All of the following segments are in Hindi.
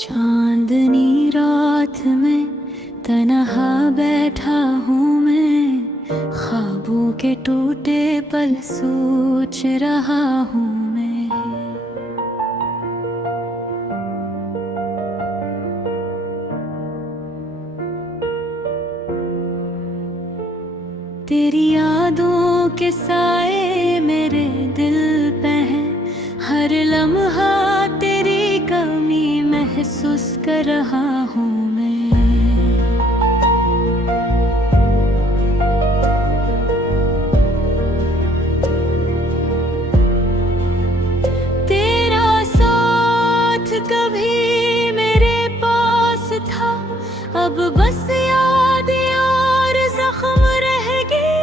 चांदनी रात में तन्हा बैठा हूँ मैं, ख्वाबों के टूटे पल सोच रहा हूँ मैं। तेरी यादों के साए मेरे दिल पे हैं, हर लम्हा तेरी कमी महसूस कर रहा हूँ मैं। तेरा साथ कभी मेरे पास था, अब बस याद और जख्म रह गए।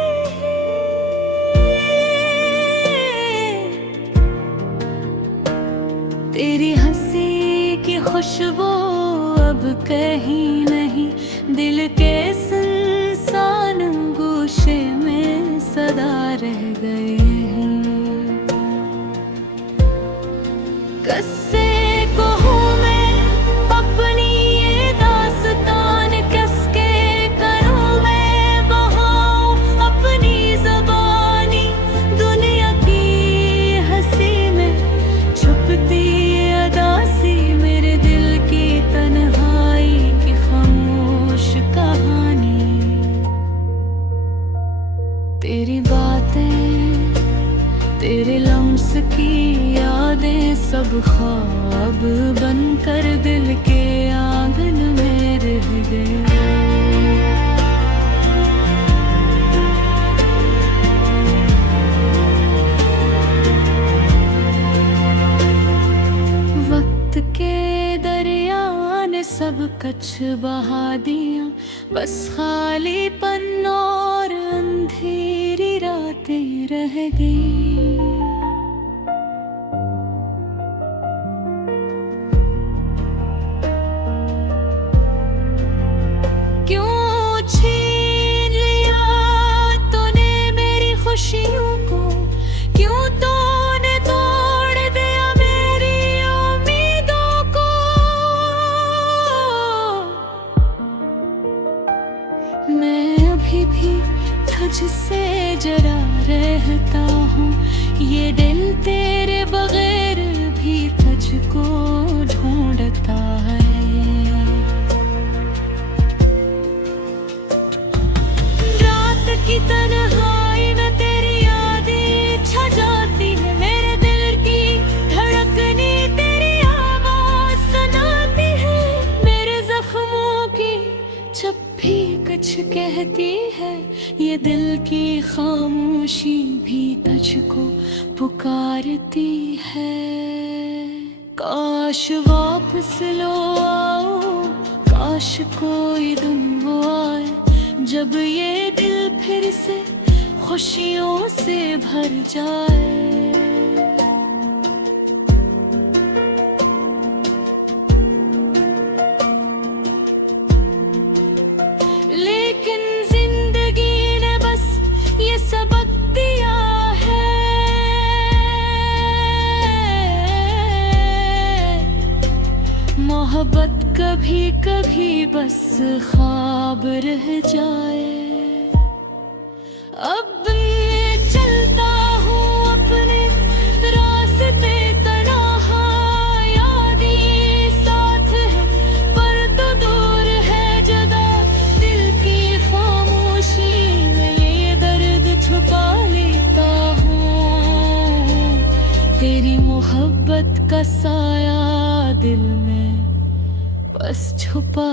तेरी हंसी की खुशबू अब कहीं नहीं, दिल के सुनसान गोशे में सदा रह गए हैं। कैसे कहूँ मैं अपनी ये दास्तान, किसके करूँ मैं बहाऊं अपनी ज़बानी। दुनिया की हंसी में छुपती अदासी, मेरे दिल की तन्हाई की खामोश कहानी। तेरी बातें, तेरे लम्स की यादें सब ख्वाब बनकर दिल के आंगन में रह गए। वक्त के दरिया ने सब कच बहा दिया, बस खालीपन और अंधेरी रातें रह गई। क्यों छीन लिया तूने मेरी खुशियों को, क्यों तूने तोड़ दिया मेरी उम्मीदों को। मैं अभी भी तुझसे जरा रहता हूँ, ये दिल तेरे बगैर भी तुझको ढूंढता है। की तन्हाई में तेरी यादें छा जाती है, मेरे दिल की धड़कनी तेरी आवाज सुनाती है। मेरे जख्मों की जब भी कुछ कहती है, ये दिल की खामोशी भी तुझको पुकारती है। काश वापस लो आओ, काश कोई दिन वो आए जब ये दिल फिर से खुशियों से भर जाए। लेकिन जिंदगी ने बस ये सबक दिया है, मोहब्बत कभी कभी बस ख्वाब रह जाए। अब मैं चलता हूँ अपने रास्ते तन्हा, यादें साथ है पर तो दूर है जुदा। दिल की खामोशी में ये दर्द छुपा लेता हूँ, तेरी मोहब्बत का साया दिल में बस छुपा